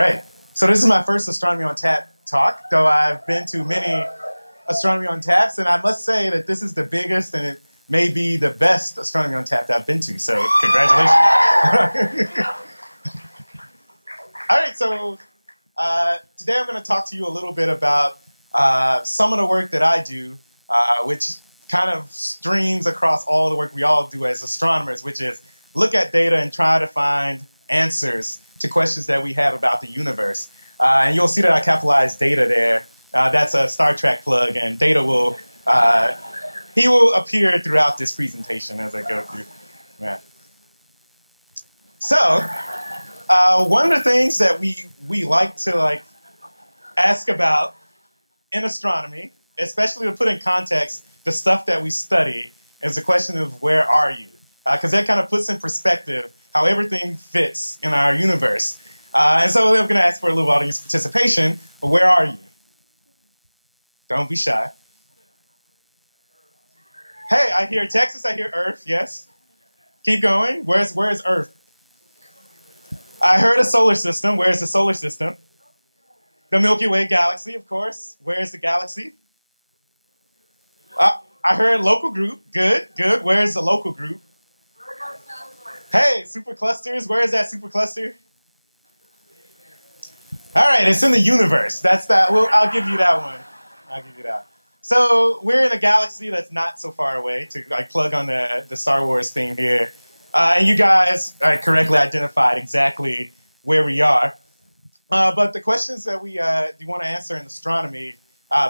right. So this is my first Astronomy on Tap talk, though I've been to many Astronomy on Taps, and I must say that this is the biggest and it may be the best Astronomy on Tap that I've been to, so congratulations. All right, so today I'm going to talk to you a little bit about some of the work that I do, which kind of streams across all the work we all do as astronomers, which is look at data and try to find answers to questions that we have about the universe. And you'll see that I capitalize data there. That's a Star Trek plug, and data will he will appear throughout this presentation as I go through. Yeah. So one of the things that we like to ask about in astronomy, especially to put in context the stuff that we study, is the question of where are you? Because that kind of puts in perspective how everything fits in our universe. And so I'm going to ask for a little audience participation. But where are you? Don't be shy. Hey, I hear Texas, I hear Earth, yes. Keep going. Where's Earth? I heard a solar system. Where's the solar system? The Milky Way galaxy, of course. Where's the galaxy? I heard local group. Good, good. Where's the local group? Hey, superclusters. Where is that supercluster? All right, it's in the universe. That's that. Well, I'll give you that one. I'll give you that. So we're in a galaxy that's not so far away, to plug on the Star Wars theme here. And you guys correctly identified exactly where we are. But the questions that we want to answer in astronomy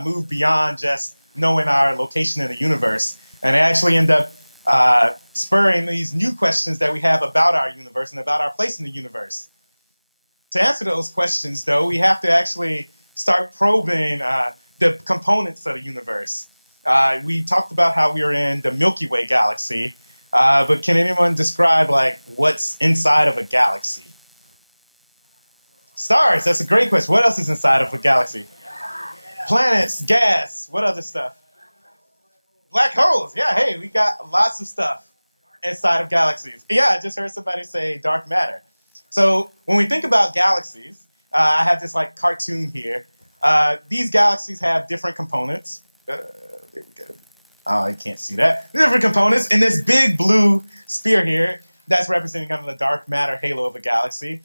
move beyond just knowing our location in the universe. And they actually end up spurring these new questions that we have about our universe and about our place in the universe. To answer those questions, though, we have to actually start probing the components of the universe. We talked about how we are in the Milky Way galaxy, but can anyone describe what's inside of a galaxy? Stars, that's a great question. What else is inside of a galaxy? Planets, gas, what other stuff? Black holes, yeah, hey, we got lots of stuff inside of galaxies. Yeah, I just heard somebody say dark matter. So when we think about galaxies, I have this cartoon here. These galaxies have different components. There we go. Oh, you can't see that. Different components. And this big blue sphere here, that's representing kind of the dark matter halo of a galaxy.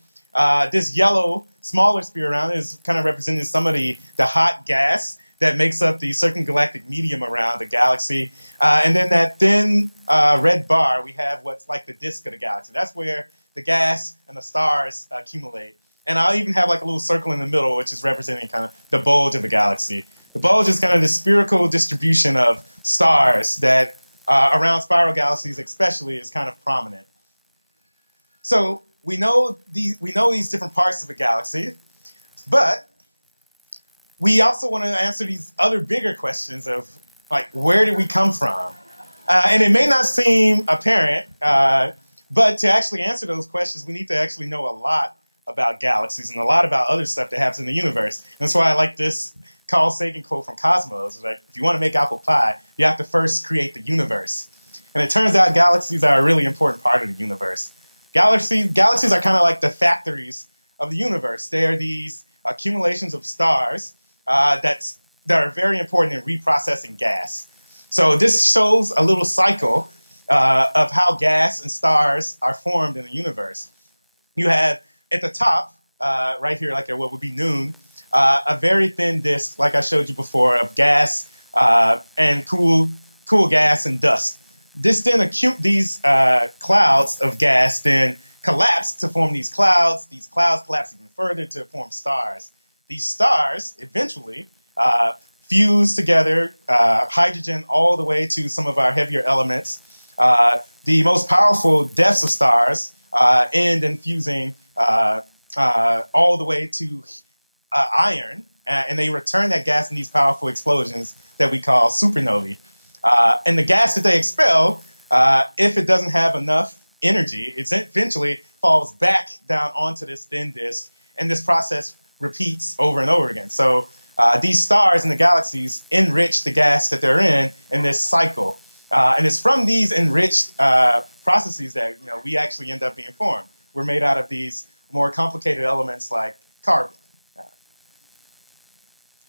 This yellow, smaller sphere around it is kind of representing some of the hot gas that makes up the circumgalactic medium around the galaxy. And then that thin red bar, we have what's like the disk of the galaxy. That's where the gas and the stars accumulate. And I'll even have a little circle in the middle, which is representing kind of the bulge of the galaxy. The bulge is kind of the spherical distribution of stars that around spiral galaxies especially is kind of prominent. So we know these different parts of a galaxy, but we also want to answer these other bigger questions of where did we come from? And it may not seem apparent, but to actually answer those questions, we need to actually know a lot about galaxies and a lot about other stuff that happens in the universe. And that's why I like this Carl Sagan quote from Cosmos. If you want to make apple pie, you have to first create the universe. And it turns out galaxies are a really important part of the universe. Galaxies are kind of like the factories of the universe. They are these accumulations of stars that are very important in reprocessing gas. So this shows a little cycle of how gas and stars are formed in the universe. You have at the top, right here, at what would be noon, a very thin disk, like I showed you before, of gas and cool gas and dust. These clouds of gas then collapse to form these clouds. These clouds collapse even further to form stars. These stars eventually fuse together, hydrogen all the way to some of our heavier elements. The most powerful deaths of stars end in fusing all the way to iron, and they return that gas in these powerful explosions that we call supernovae. And the gas that they expel, if it doesn't have enough energy, it eventually falls back down onto this thin disk, and this process repeats over and over again. So these stars in the galaxies enrich the gas that they're in this cycle. And it's from these enriched processes that we actually end up being formed. We're made out of these more complicated elements like carbon.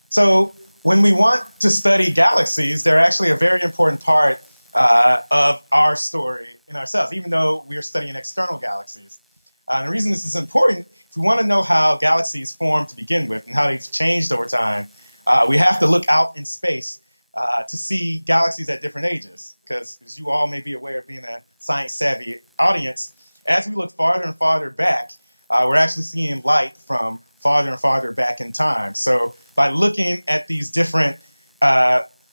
So when we want to study galaxies, they're actually a very important part of our story in ourselves, even though we're studying external galaxies. And the reason this is important, if we want to know how galaxies formed to begin with and how they've changed over time, we have to look out in space to see galaxies at different ages. Because as you all may be aware of being a science-savvy audience, as we look farther and farther back, we're actually seeing light from farther and farther back in time. So by looking at these different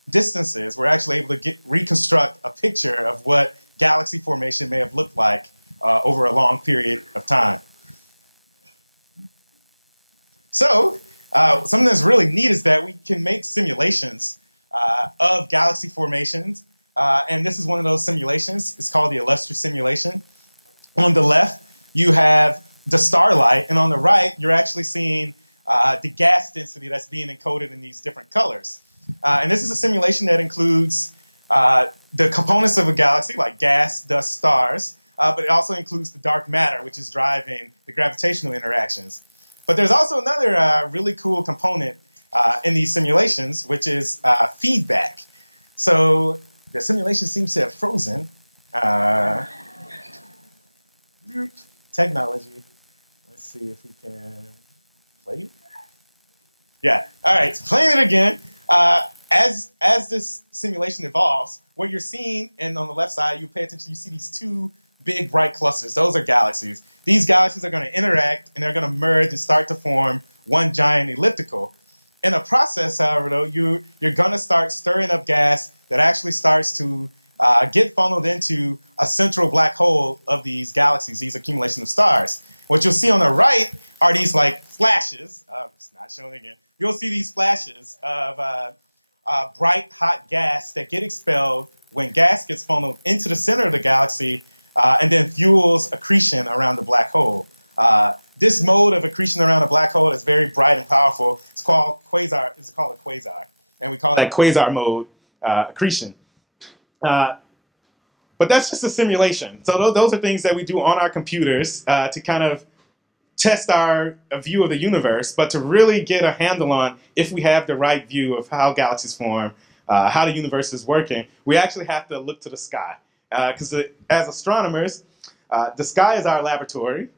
distances, we're actually able to reconstruct a picture of what galaxy formation may have looked like over a long period of time. So something that's really neat is that we can make simulations of galaxy formations. And this is one of those simulations. It's called the illustrious simulation. On the left, you have the starlight, and on the right, you're actually seeing the gas density that's being encoded in these different colors. And this is a simulation that includes the components of a galaxy, like gas, dust, stars, but it also includes the dark matter, which is driving the gravitational interactions. But there's also another really cool component in these simulations, which is feedback. So the simulation seems to have frozen. Technology. Let's see if we can play it. Yeah. All right. So playing it again. As this simulation evolves, what you're seeing, and on the left side, you pay attention. You see these two big bright clusters. Those are galaxies. These galaxies are going to interact, and they're going to merge and start to form one giant elliptical. In the process, however, though, you're going to start stirring up gas that actually starts to get funneled into a central black hole of these galaxies, these accumulations of stars. What you'll see on the right are these like flashes. It's not showing again. You'll see these flashes of bright, hot gas that get expelled when gas gets funneled into the center of the galaxy and then fuels accretion around the black hole. This mode of accretion around a black hole is very bright and powerful. It's called Quasar. It's called a quasar, and we call that quasar mode accretion. But that's just a simulation. So those are things that we do on our computers to kind of test our view of the universe, but to really get a handle on if we have the right view of how galaxies form, how the universe is working, we actually have to look to the sky. Because as astronomers, the sky is our laboratory.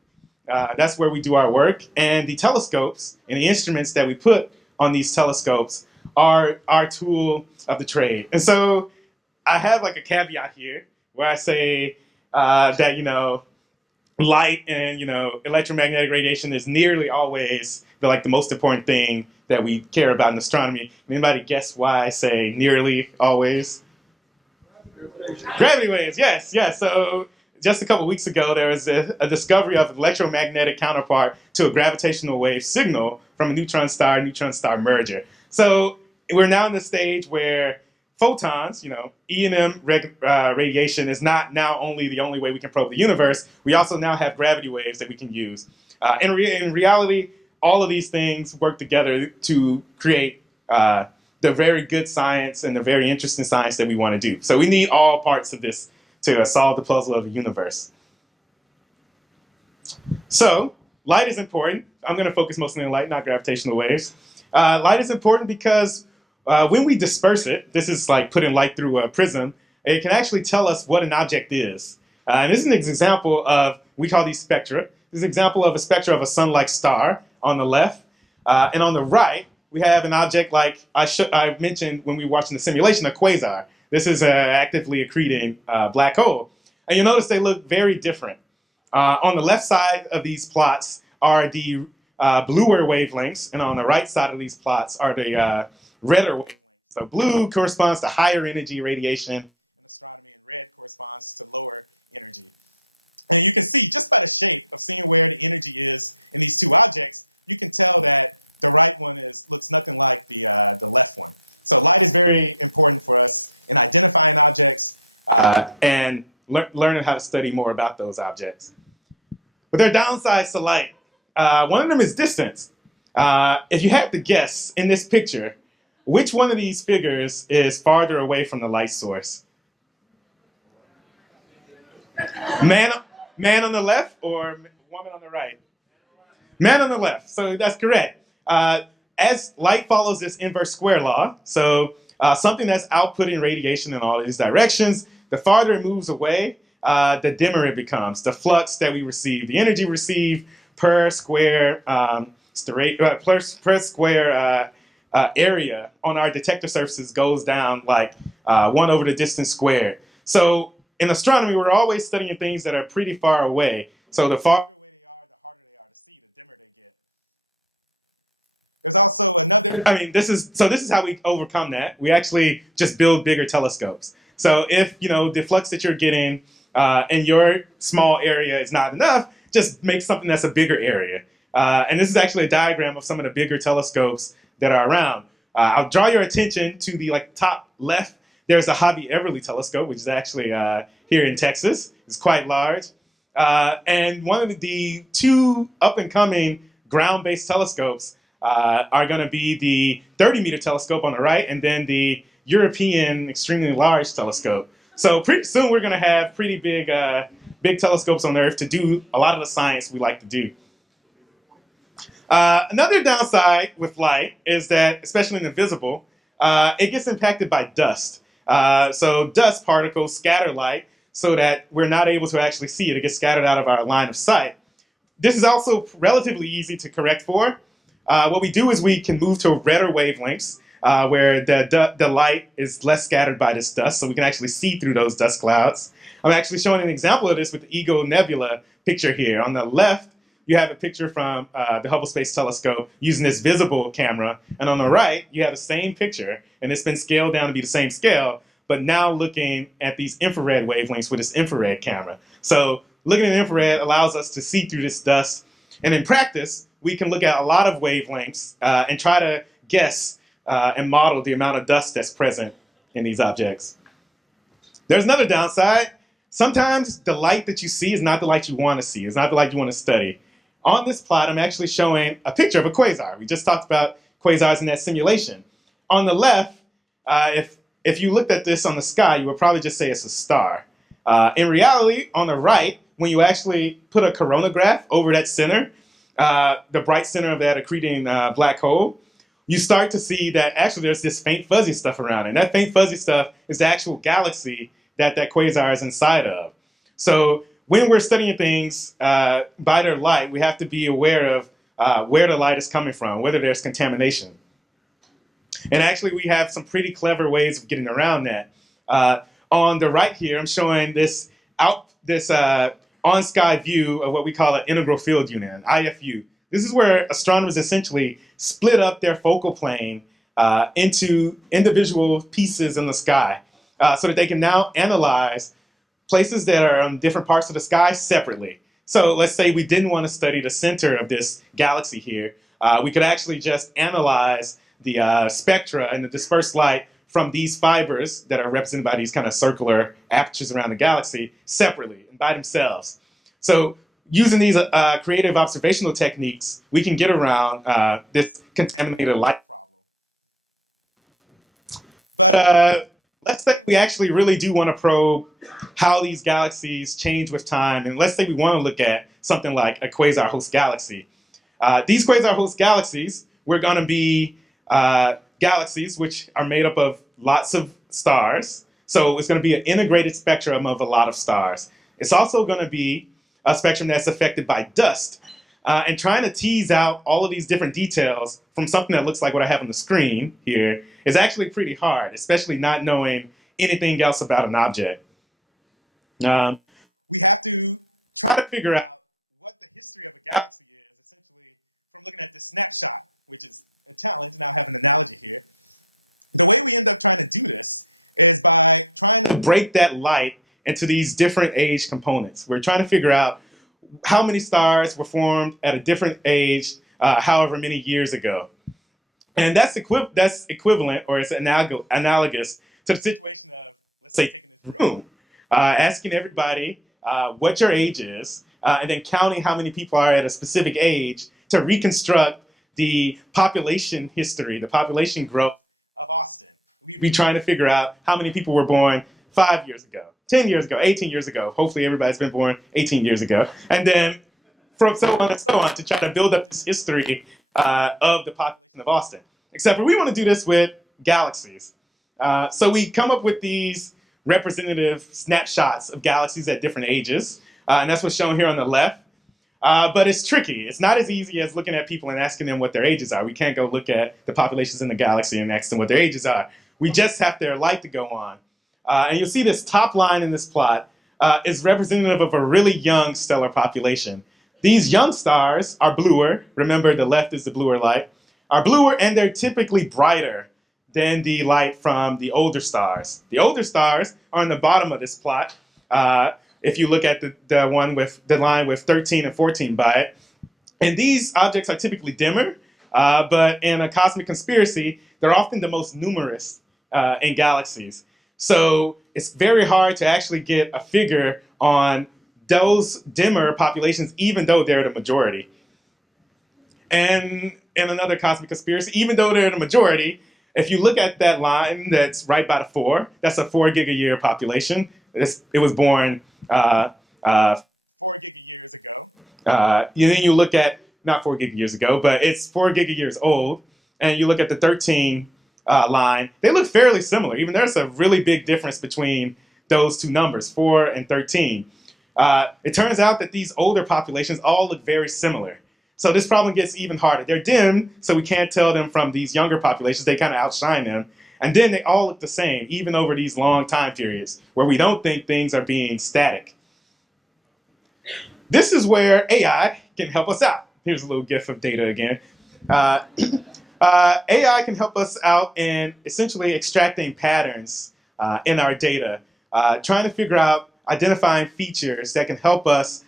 That's where we do our work. And the telescopes and the instruments that we put on these telescopes are our tool of the trade. And so I have like a caveat here where I say that, light and, electromagnetic radiation is nearly always the most important thing that we care about in astronomy. Anybody guess why I say nearly always? Gravity waves, yes. So just a couple weeks ago, there was a discovery of an electromagnetic counterpart to a gravitational wave signal from a neutron-star merger. So we're now in the stage where photons, E&M radiation is not now only the only way we can probe the universe. We also now have gravity waves that we can use. In reality, all of these things work together to create the very good science and the very interesting science that we want to do. So we need all parts of this to solve the puzzle of the universe. So light is important. I'm going to focus mostly on light, not gravitational waves. Light is important because when we disperse it, this is like putting light through a prism, it can actually tell us what an object is. And this is an example of, we call these spectra. This is an example of a spectra of a sun-like star on the left. And on the right, we have an object like I mentioned when we were watching the simulation, a quasar. This is an actively accreting black hole. And you'll notice they look very different. On the left side of these plots are the bluer wavelengths, and on the right side of these plots are the redder wavelengths. So blue corresponds to higher energy radiation in astronomy, and red corresponds to lower energy. And you can see just by the shape of seeing where the energy is in these two objects, you can tell that the right one looks nothing like the left one. So light is very important for us in identifying objects and learning how to study more about those objects. But there are downsides to light. One of them is distance. If you had to guess in this picture, which one of these figures is farther away from the light source? Man on the left or woman on the right? Man on the left. So that's correct. As light follows this inverse square law, so something that's outputting radiation in all these directions, the farther it moves away, the dimmer it becomes. The flux that we receive, the energy we receive per square per square area on our detector surfaces goes down like 1 over the distance squared. So in astronomy, we're always studying things that are pretty far away. So the farther away they are, the harder they are to see, the dimmer they get. There's also another, this is how we overcome that. We actually just build bigger telescopes. So if, the flux that you're getting in your small area is not enough, just make something that's a bigger area. And this is actually a diagram of some of the bigger telescopes that are around. I'll draw your attention to the top left. There's the Hobby Everly telescope, which is actually here in Texas. It's quite large. And one of the 2 up-and-coming ground-based telescopes are going to be the 30-meter telescope on the right, and then the European extremely large telescope. So pretty soon we're going to have pretty big telescopes on Earth to do a lot of the science we like to do. Another downside with light is that, especially in the visible, it gets impacted by dust. So dust particles scatter light so that we're not able to actually see it. It gets scattered out of our line of sight. This is also relatively easy to correct for. What we do is we can move to redder wavelengths where the light is less scattered by this dust, so we can actually see through those dust clouds. I'm actually showing an example of this with the Eagle Nebula picture here. On the left, you have a picture from the Hubble Space Telescope using this visible camera, and on the right, you have the same picture, and it's been scaled down to be the same scale, but now looking at these infrared wavelengths with this infrared camera. So looking at infrared allows us to see through this dust, and in practice, we can look at a lot of wavelengths and try to guess and model the amount of dust that's present in these objects. There's another downside. Sometimes the light that you see is not the light you want to see. It's not the light you want to study. On this plot, I'm actually showing a picture of a quasar. We just talked about quasars in that simulation. On the left, if you looked at this on the sky, you would probably just say it's a star. In reality, on the right, when you actually put a coronagraph over that center, the bright center of that accreting black hole, you start to see that actually there's this faint fuzzy stuff around it. And that faint fuzzy stuff is the actual galaxy that quasar is inside of. So when we're studying things by their light, we have to be aware of where the light is coming from, whether there's contamination. And actually, we have some pretty clever ways of getting around that. On the right here, I'm showing this on-sky view of what we call an integral field unit, an IFU. This is where astronomers essentially split up their focal plane into individual pieces in the sky so that they can now analyze places that are on different parts of the sky separately. So let's say we didn't want to study the center of this galaxy here. We could actually just analyze the spectra and the dispersed light from these fibers that are represented by these kind of circular apertures around the galaxy separately and by themselves. So using these creative observational techniques, we can get around this contaminated light problem. But let's say we actually really do want to probe how these galaxies change with time, and let's say we want to look at something like a quasar host galaxy. These quasar host galaxies, we're going to be galaxies which are made up of lots of stars. So it's going to be an integrated spectrum of a lot of stars. It's also going to be a spectrum that's affected by dust. And trying to tease out all of these different details from something that looks like what I have on the screen here is actually pretty hard, especially not knowing anything else about an object. We have to try to figure out what the history of a galaxy is, essentially from looking at this snapshot, which is a challenge, and I'll have an analogy here. The way we end up trying to do this is by trying to break that light into these different age components. We're trying to figure out how many stars were formed at a different age, however many years ago. And that's equivalent, or it's analogous to the situation of, let's say, taking this room, asking everybody what your age is, and then counting how many people are at a specific age to reconstruct the population history, the population growth of Austin. We'd be trying to figure out how many people were born 5 years ago, 10 years ago, 18 years ago. Hopefully everybody's been born 18 years ago. And then from so on and so on to try to build up this history of the population of Austin. Except for we want to do this with galaxies. So we come up with these representative snapshots of galaxies at different ages, and that's what's shown here on the left. But it's tricky. It's not as easy as looking at people and asking them what their ages are. We can't go look at the populations in the galaxy and ask them what their ages are. We just have their light to go on. And you'll see this top line in this plot is representative of a really young stellar population. These young stars are bluer. Remember, the left is the bluer light. Are bluer, and they're typically brighter than the light from the older stars. The older stars are on the bottom of this plot. If you look at the one with the line with 13 and 14 by it. And these objects are typically dimmer, but in a cosmic conspiracy, they're often the most numerous in galaxies. So it's very hard to actually get a figure on those dimmer populations, even though they're the majority. And in another cosmic conspiracy, even though they're the majority, if you look at that line that's right by the 4, that's a 4 giga-year population. It was born 4 giga-years ago. Then you look at, not 4 giga-years ago, but it's 4 giga-years old, and you look at the 13 line, they look fairly similar. Even there's a really big difference between those two numbers, 4 and 13. It turns out that these older populations all look very similar. So this problem gets even harder. They're dim, so we can't tell them from these younger populations. They kind of outshine them. And then they all look the same, even over these long time periods, where we don't think things are being static. This is where AI can help us out. Here's a little GIF of data again. AI can help us out in essentially extracting patterns in our data, trying to figure out, identifying features that can help us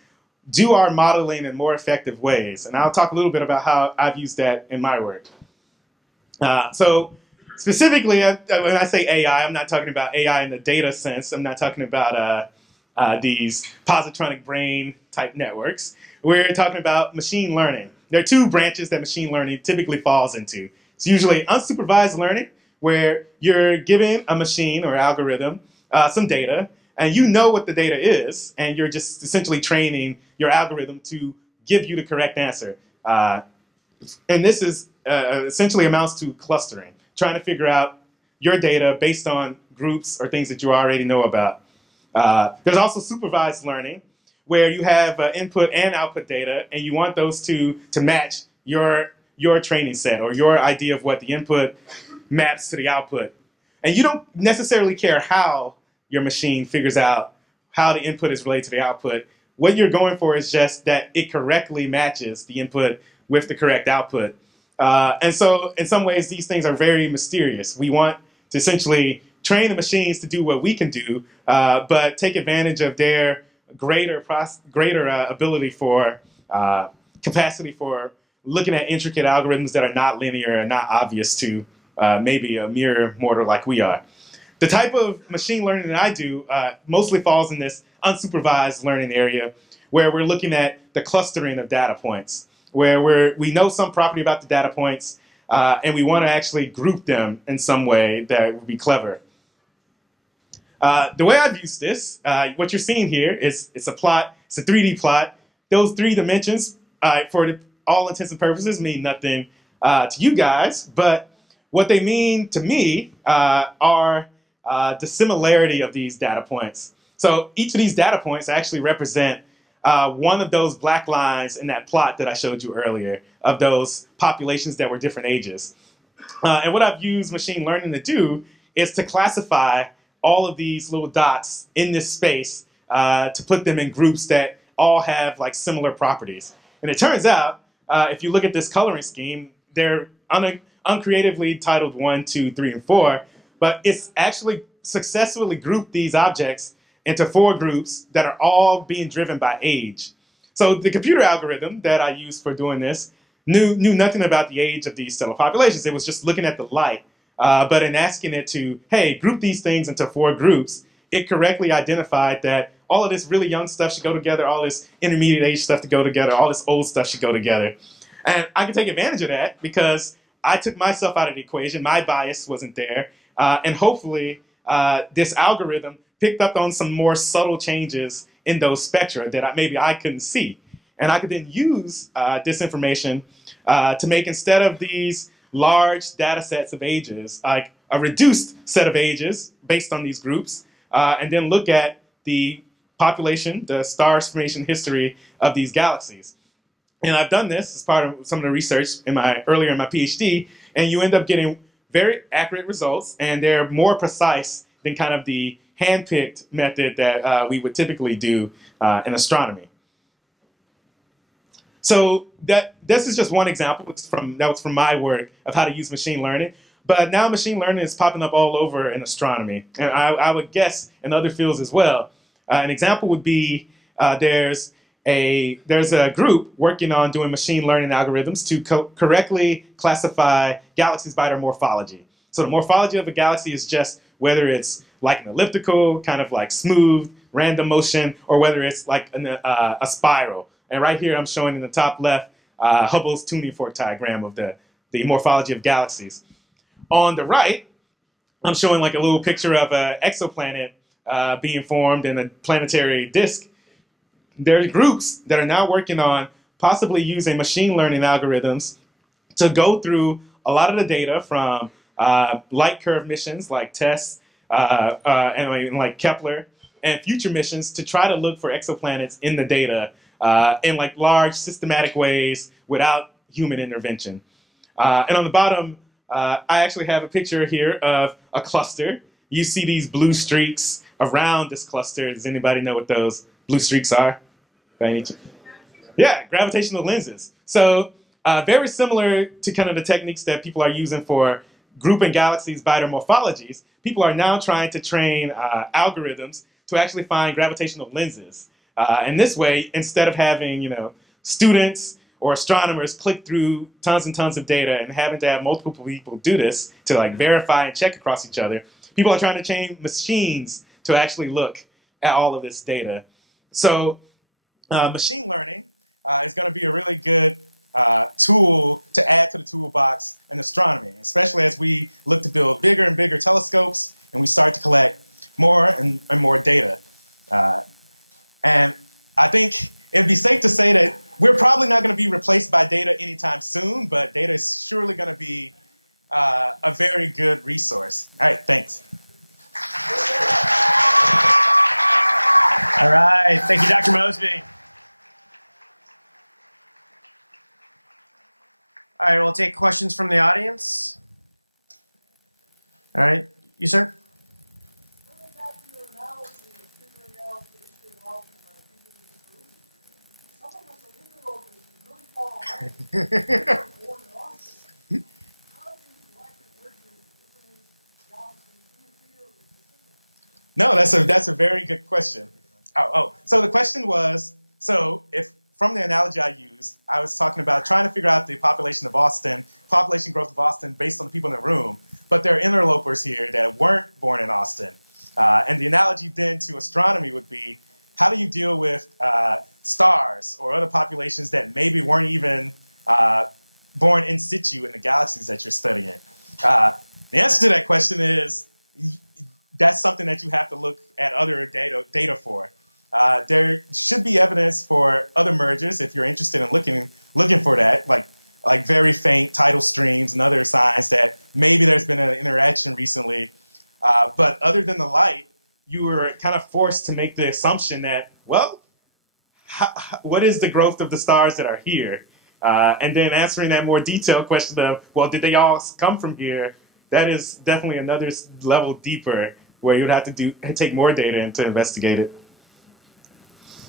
do our modeling in more effective ways. And I'll talk a little bit about how I've used that in my work. So specifically, when I say AI, I'm not talking about AI in the data sense. I'm not talking about these positronic brain type networks. We're talking about machine learning. There are two branches that machine learning typically falls into. It's usually unsupervised learning, where you're giving a machine or algorithm some data, and you know what the data is, and you're just essentially training your algorithm to give you the correct answer. And this is essentially amounts to clustering, trying to figure out your data based on groups or things that you already know about. There's also supervised learning, where you have input and output data, and you want those two to match your training set or your idea of what the input maps to the output. And you don't necessarily care how your machine figures out how the input is related to the output. What you're going for is just that it correctly matches the input with the correct output. And so in some ways, these things are very mysterious. We want to essentially train the machines to do what we can do, but take advantage of their greater ability for capacity for looking at intricate algorithms that are not linear and not obvious to maybe a mere mortal like we are. The type of machine learning that I do mostly falls in this unsupervised learning area, where we're looking at the clustering of data points, where we know some property about the data points, and we want to actually group them in some way that would be clever. The way I've used this, what you're seeing here is it's a plot, it's a 3D plot. Those 3 dimensions, for all intents and purposes, mean nothing to you guys, but what they mean to me are the similarity of these data points. So each of these data points actually represent one of those black lines in that plot that I showed you earlier of those populations that were different ages. And what I've used machine learning to do is to classify all of these little dots in this space to put them in groups that all have like similar properties. And it turns out, if you look at this coloring scheme, they're uncreatively titled 1, 2, 3, and 4, but it's actually successfully grouped these objects into 4 groups that are all being driven by age. So the computer algorithm that I used for doing this knew nothing about the age of these stellar populations. It was just looking at the light. But in asking it to, hey, group these things into 4 groups, it correctly identified that all of this really young stuff should go together, all this intermediate age stuff to go together, all this old stuff should go together. And I can take advantage of that because I took myself out of the equation. My bias wasn't there. And hopefully, this algorithm picked up on some more subtle changes in those spectra that maybe I couldn't see. And I could then use this information to make, instead of these large data sets of ages, like a reduced set of ages based on these groups, and then look at the population, the star formation history of these galaxies. And I've done this as part of some of the research earlier in my PhD, and you end up getting very accurate results, and they're more precise than kind of the hand-picked method that we would typically do in astronomy. So this is just one example. That was from my work of how to use machine learning. But now machine learning is popping up all over in astronomy, and I would guess in other fields as well. An example would be there's a group working on doing machine learning algorithms to correctly classify galaxies by their morphology. So the morphology of a galaxy is just whether it's like an elliptical, kind of like smooth, random motion, or whether it's like a spiral. And right here I'm showing in the top left Hubble's tuning fork diagram of the morphology of galaxies. On the right, I'm showing like a little picture of an exoplanet being formed in a planetary disk. There are groups that are now working on possibly using machine learning algorithms to go through a lot of the data from light curve missions like TESS and like Kepler, and future missions to try to look for exoplanets in the data in like large systematic ways without human intervention. And on the bottom, I actually have a picture here of a cluster. You see these blue streaks around this cluster. Does anybody know what those blue streaks are? Yeah, gravitational lenses. So very similar to kind of the techniques that people are using for grouping galaxies by their morphologies, people are now trying to train algorithms to actually find gravitational lenses. And this way, instead of having students or astronomers click through tons and tons of data and having to have multiple people do this to like verify and check across each other, people are trying to train machines to actually look at all of this data. So machine learning is going to be a really good tool to add to the toolbox in astronomy, especially as we look to build bigger and bigger telescopes and we start to collect more and more data. And I think it'd be safe to say that we're probably not going to be replaced by data anytime soon, but data is surely going to be a very good resource. All right, thanks. All right, thank you, Dr. Mosby. All right, we'll take questions from the audience. All right, you, sir? No, that's a very good question. So the question was, so if from the analogy I used, I was talking about trying to figure out the population growth of Austin based on the people in the room, but there are interlopers here that weren't born in Austin. And the analogy then to astronomy would be, how do you deal with stars or other populations that maybe weren't even born in situ in the galaxies that you're studying? The answer to that question is, that's something that you have to look at other data for. There should be evidence for other mergers if you're interested in looking for that, like very faint tidal streams and other signs that maybe there's been an interaction recently. But other than the light, you were kind of forced to make the assumption that, well, what is the growth of the stars that are here? And then answering that more detailed question of, well, did they all come from here? That is definitely another level deeper where you'd have to take more data and to investigate it.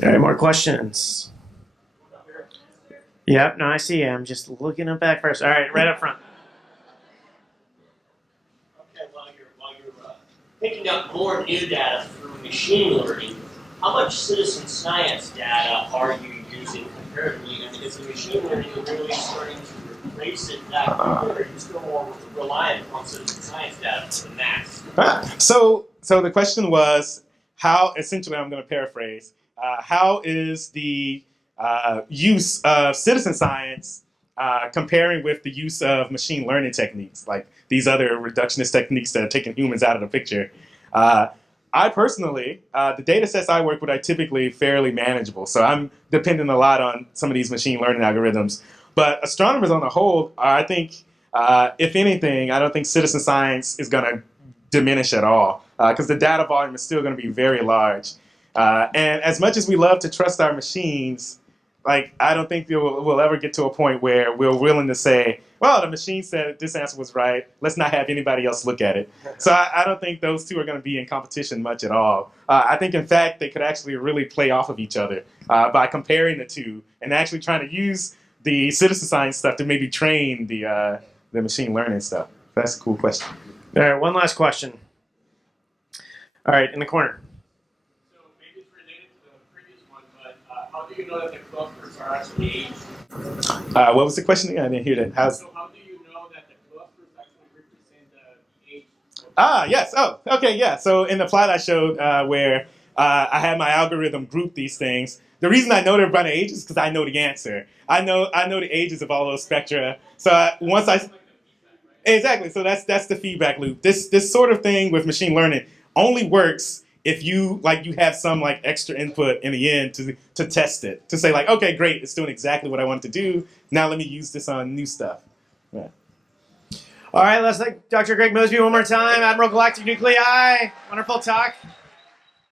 All right, more questions? Yep, no, I see you. I'm just looking up back first. All right, right up front. Okay, while you're picking up more new data through machine learning, how much citizen science data are you using comparatively? I mean, is the machine learning really starting to replace it that quickly, or are you still more reliant on citizen science data for the max? So the question was, how, essentially I'm going to paraphrase, how is the use of citizen science comparing with the use of machine learning techniques, like these other reductionist techniques that are taking humans out of the picture? I personally, the data sets I work with are typically fairly manageable. So I'm dependent a lot on some of these machine learning algorithms. But astronomers on the whole, I think, if anything, I don't think citizen science is going to diminish at all because the data volume is still going to be very large. And as much as we love to trust our machines, like I don't think we'll ever get to a point where we're willing to say, well, the machine said this answer was right. Let's not have anybody else look at it. So I don't think those two are going to be in competition much at all. I think, in fact, they could actually really play off of each other by comparing the two and actually trying to use the citizen science stuff to maybe train the machine learning stuff. That's a cool question. All right, one last question. All right, in the corner. So maybe it's related to the previous one, but how do you know that the clusters are actually aged? What was the question again? I didn't hear that. So how do you know that the clusters actually represent the age? Yes. Oh, okay, yeah. So in the plot I showed where I had my algorithm group these things, the reason I know they're running ages is because I know the answer. I know the ages of all those spectra. So once I... Exactly. So that's the feedback loop. This sort of thing with machine learning only works if you have some extra input in the end to test it, to say okay, great, it's doing exactly what I want it to do. Now let me use this on new stuff. Yeah. All right, let's thank Dr. Greg Mosby one more time. Admiral Galactic Nuclei. Wonderful talk.